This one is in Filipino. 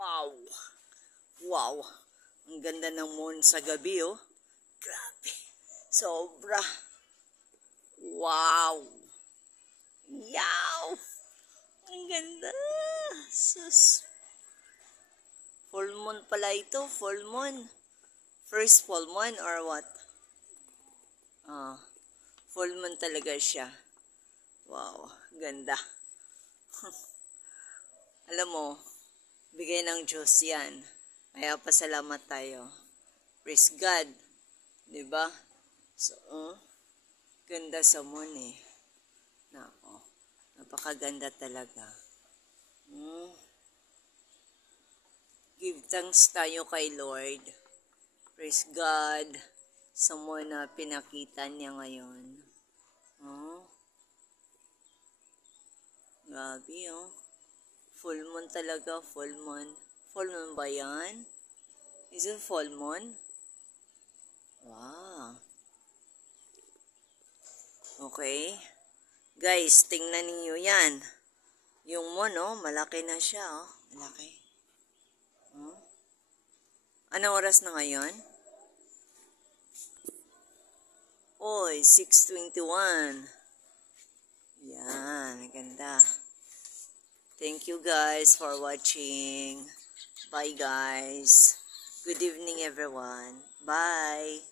Wow! Wow! Ang ganda ng moon sa gabi, oh. Grabe! Sobra! Wow! Yaw! Ang ganda! Sus! Full moon pala ito. Full moon. First full moon or what? Full moon talaga siya. Wow! Ganda! Alam mo, bigay ng Diyos yan. Kaya pasalamat tayo. Praise God. Diba? So, ganda sa moon eh. Nako, napakaganda talaga. Give thanks tayo kay Lord. Praise God sa moon na pinakita niya ngayon. Grabe, oh. Full moon talaga, full moon. Full moon ba yan? Is it full moon? Wow. Okay. Guys, tingnan niyo yan. Yung moon, oh, malaki na siya, oh. Malaki. Anong oras na ngayon? Oy, 6:21. Yan, ganda. Thank you guys for watching. Bye guys. Good evening everyone. Bye.